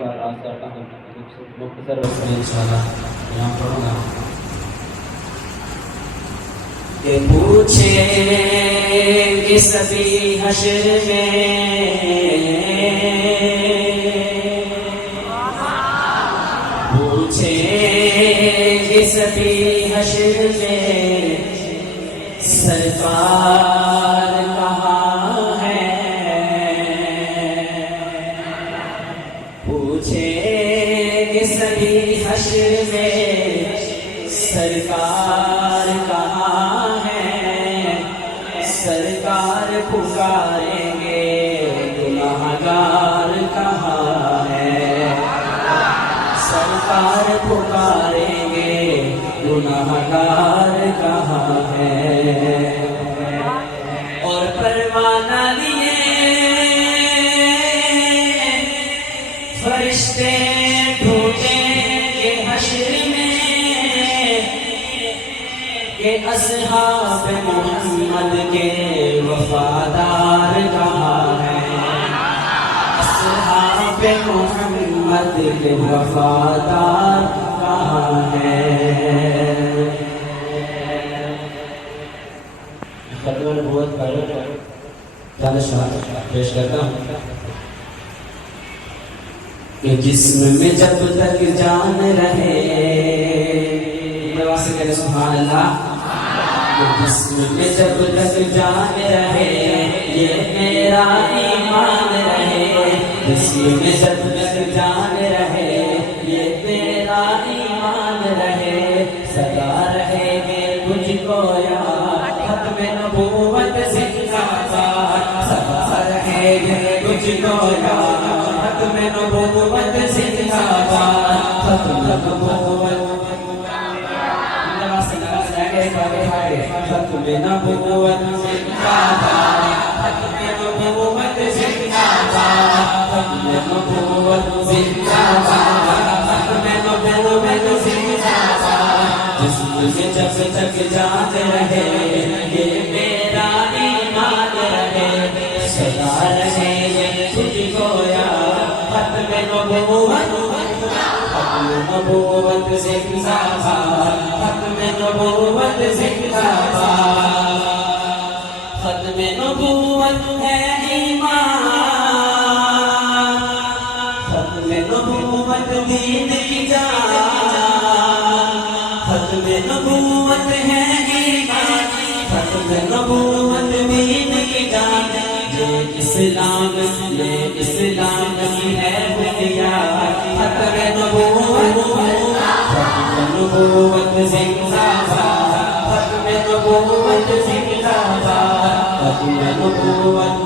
دعاؤں کا آغاز کرتا ہوں. مختصر وقت میں انشاءاللہ بیان کروں گا. کہ پوچھیں گے سبھی حشر میں پوچھیں گے سبھی حشر میں سرکار کہاں ہے. پوچھیں گے سبھی حشر میں سرکار کہاں ہے. سرکار پکاریں گے گناہگار کہاں ہے. سرکار پکاریں گے گناہگار کہاں ہے. اور پروانہ لیے فرشتے ڈھونڈیں گے حشر میں کہ اصحاب محمد کے وفادار کہاں ہیں. اصحاب محمد کے وفادار کہاں ہیں. ختم نبوت پر چند اشعار پیش کرتا ہوں کہ جسم میں جب تک جان رہے سبحان اللہ. کہ جسم میں جب تک جان رہے یہ میرا ایمان رہے. جسم میں جب تک جان رہے یہ میرا ایمان رہے. سدا رہے گے تجھ کو یاد ختم نبوت زندہ باد. سدا رہے گے تجھ کو یاد ختم نبوت زندہ باد. ختم نبوت ختم نبوت زندہ باد. ختم نبوت زندہ باد. ختم نبوت زندہ باد. ختم نبوت زندہ باد. جسم میں جب تک جان رہے یہ میرا ایمان رہے. سدا رہے یہ تجھ کو یاد ختم نبوت. ختم نبوت زندہ باد. ختم نبوت زندہ باد. ختم نبوت ہے ایمان. ختم نبوت دین کی جان. ختم نبوت ہے ایمان. ختم نبوت دین کی جان. یہ اسلام کی ہے بنیاد. ختم نبوت. ختم نبوت زندہ باد. ختم نبوت زندہ باد. ختم نبوت.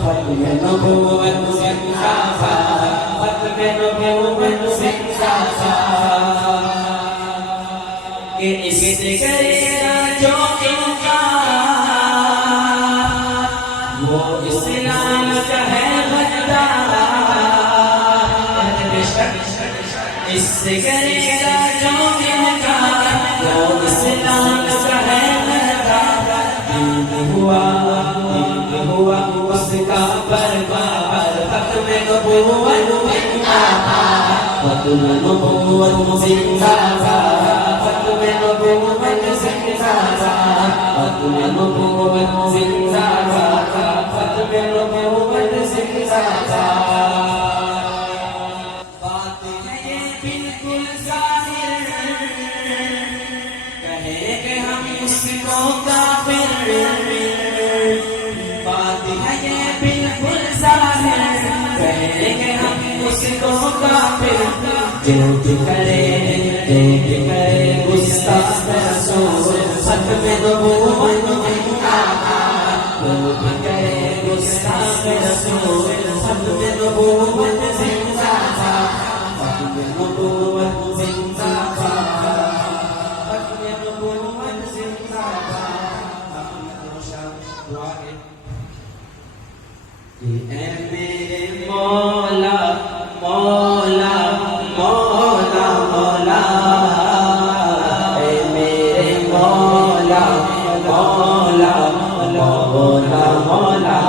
ختم نبوت زندہ باد. ختم نبوت زندہ باد. کہ اس سے کرے گا جو انکار وہ اسلام کا ہے غدار. اس سے کرے گا جو انکار وہ اسلام کا ہے غدار. دین ہوا اس کا برباد. ختم نبوت زندہ باد. ختم نبوت زندہ باد. ختم نبوت زندہ باد. ختم نبوت زندہ باد. ختم نبوت زندہ باد. بات ہے یہ بالکل ظاہر کہیں کہ ہم اس کو کافر. بات ہے یہ بالکل ظاہر کہیں کہ ہم اس کو کافر. جو بھی کرے گستاخ رسول ختم نبوت زندہ باد. جو بھی کرے گستاخ رسول ختم نبوت زندہ باد. ختم نبوت زندہ باد. ختم نبوت زندہ باد. دعا کہ اے میرے مولا مولا مولا مولا. اے میرے مولا مولا مولا مولا.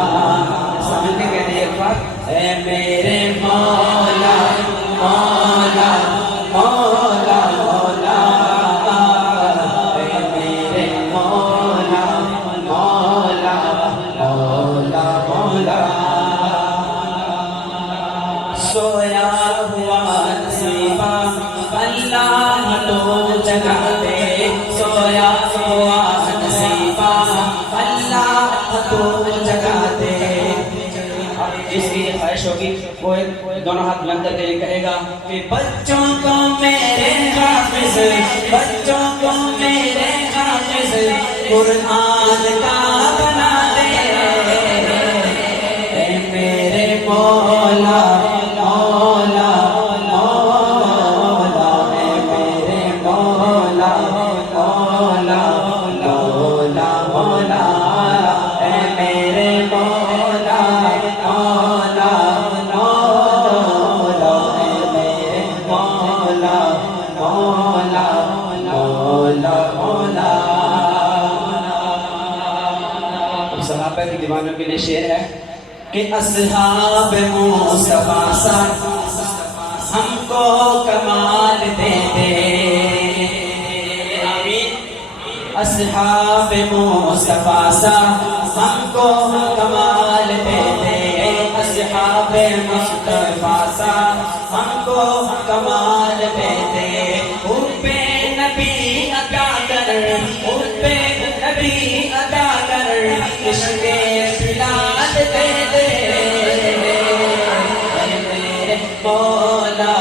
سمجھنے کے لیے ایک بات. اے میرے مولا سویا ہوا نصیبہ اللہ تو جگا دے سویا ہوا نصیبہ اللہ تو جگا دے جس کی خواہش ہوگی وہ دونوں ہاتھ بلند کر کے یہ کہے گا کہ بچوں کو میرے حافظ بچوں کو میرے حافظ قرآن کا بنا دے اے میرے مولا مولا مولا اے میرے مولا مولا مولا مولا اے میرے مولا مولا مولا اے میرے مولا مولا مولا مولا صحابہ کی دیوانوں کے لیے شعر ہے کہ اصحاب مصطفیٰ سا ہم کو کمال دے دے آمین اصحاب مصطفیٰ سا ہم کو کمال دے دے اصحاب مصطفیٰ سا ہم کو کمال دے دے حب نبی عطا کر حب نبی عطا کر عشق بلال دے دے اے میرے مولا